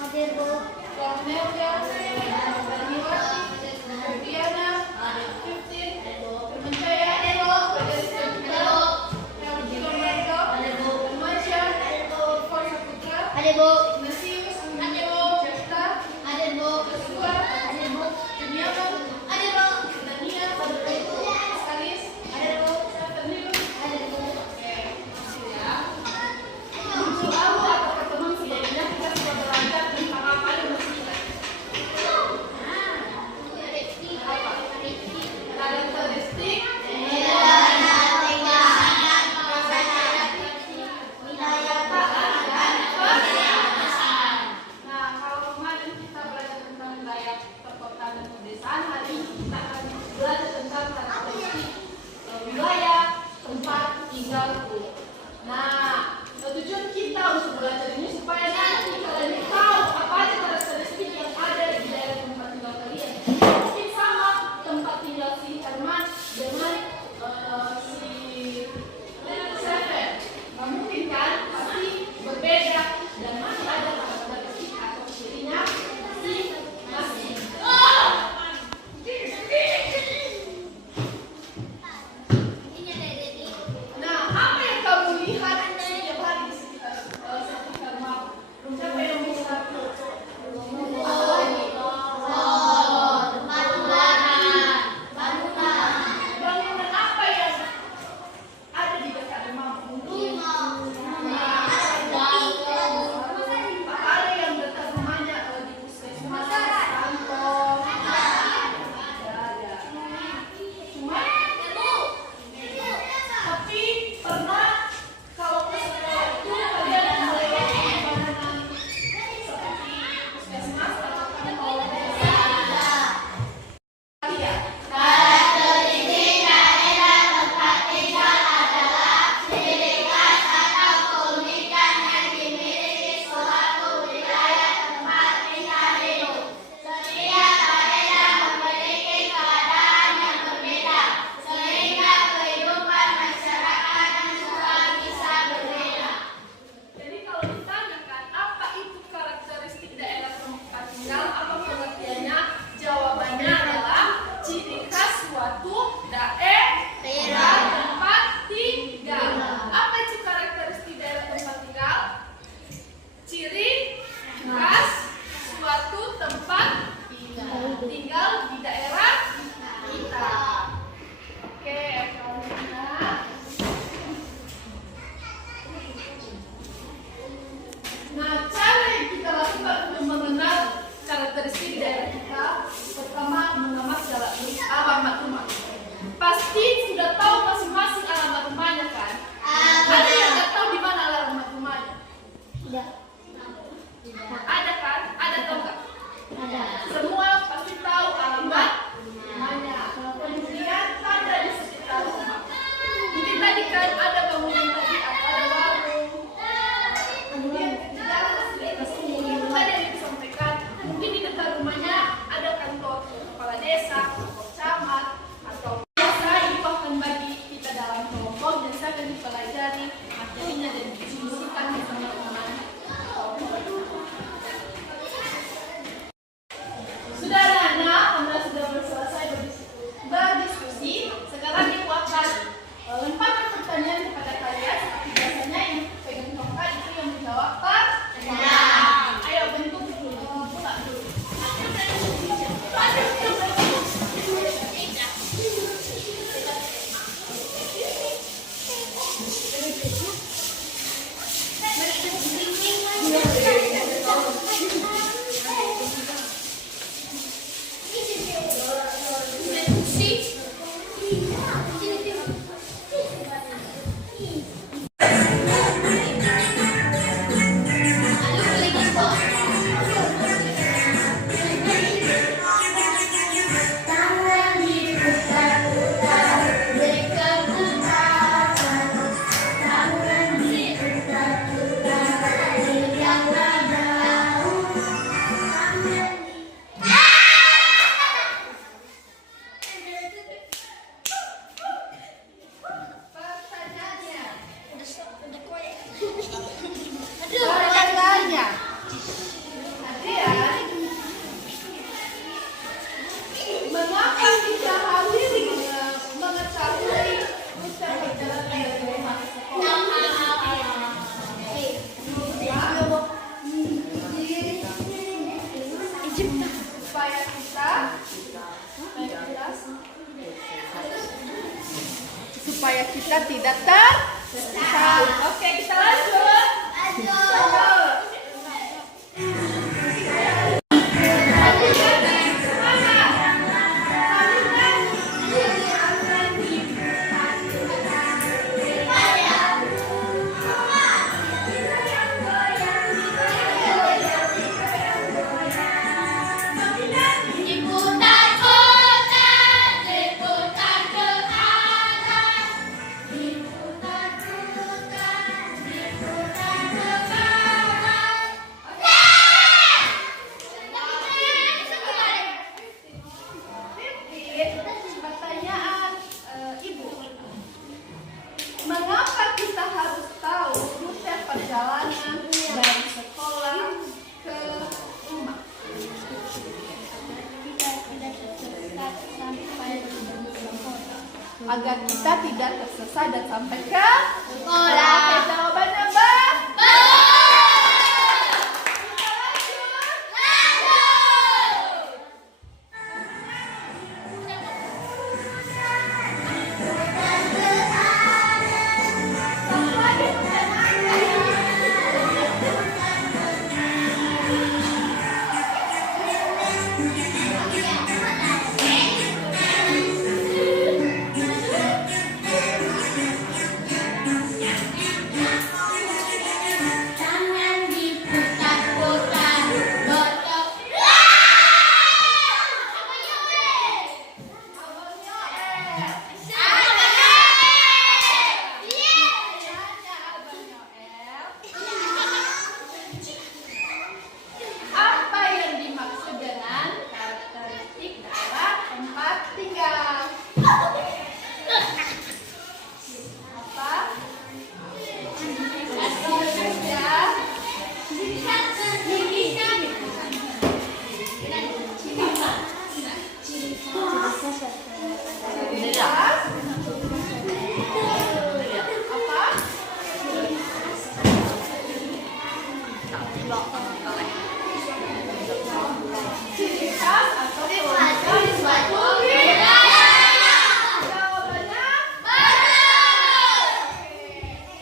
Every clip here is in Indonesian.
Hadir Bu. Cornelia, Daniwati, Diana, 15, Permencaya, Forza Putra, Hadir Bu. Ignatius, Jasta, Hadir Bu. Joshua, Hadir Bu. Juniawan, Hadir Bu. Dania, Salis, Satanius. Hadir Bu. Oke, makasih ya. Lalu apakah teman sudah ingat kita sudah belajar tentang apa yang mesti kita? Apa? supaya kita tidak tersesat. Oke, kita lanjut. Pertanyaan Ibu, mengapa kita harus tahu rute perjalanan dari sekolah ke rumah? Agar kita tidak tersesat dan sampai ke sekolah. Oke, jawabannya apa? Apa yang dimaksud dengan karakteristik daerah tempat tinggal? Apa? Ciri khas atau keunikan suatu wilayah. Jawabannya betul.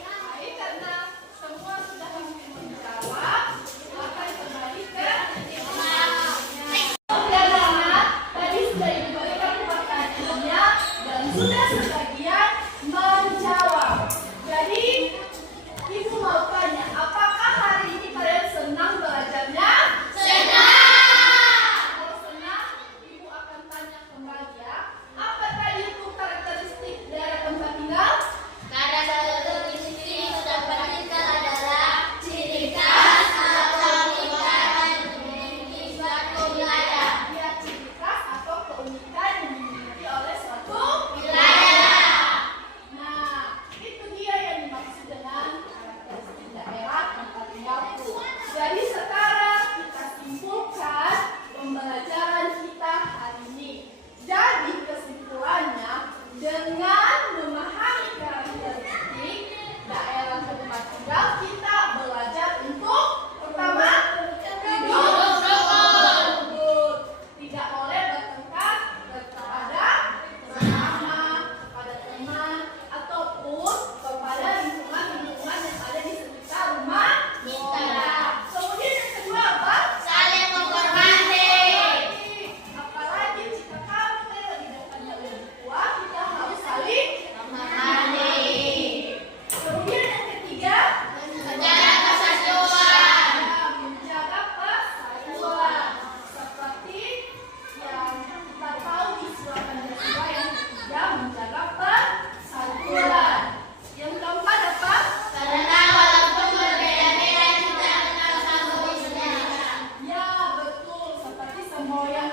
Baik, karena semua sudah menjawab, maka kembali ke anak-anak. Tadi sudah Ibu berikan pertanyaannya dan sudah sebagian menjawab. Jadi Ibu mau tanya, apakah hari ini kalian senang belajarnya? Kalau senang, Ibu akan tanya kembali ya. Apa tadi itu karakteristik daerah tempat tinggal? Karakteristik tempat tinggal adalah ciri khas atau keunikan yang dimiliki suatu wilayah. Ya, ciri khas atau keunikan yang dimiliki oleh suatu Wilayah. Nah, itu dia yang dimaksud dengan karakteristik daerah tempat tinggal. Jadi sekarang kita simpulkan pembelajaran kita hari ini. Jadi kesimpulannya, dengan memahami karakteristik daerah tempat tinggal, kita belajar untuk pertama hidup. Tidak boleh bertengkar kepada sesama, kepada teman, ataupun kepada lingkungan-lingkungan yang ada di sekitar rumah kita. Kemudian yang kedua apa? Saling menghormati. Apalagi jika kamu lagi depannya lebih tua, kita harus saling Memahami. Kemudian yang ketiga, Menjaga persatuan. menjaga persatuan. Seperti yang kita tahu di surat Pancasila yang ketiga, menjaga persatuan. Yang keempat apa? Karena walaupun berbeda-beda kita tetap satu di Indonesia. Ya, betul. Seperti semboyan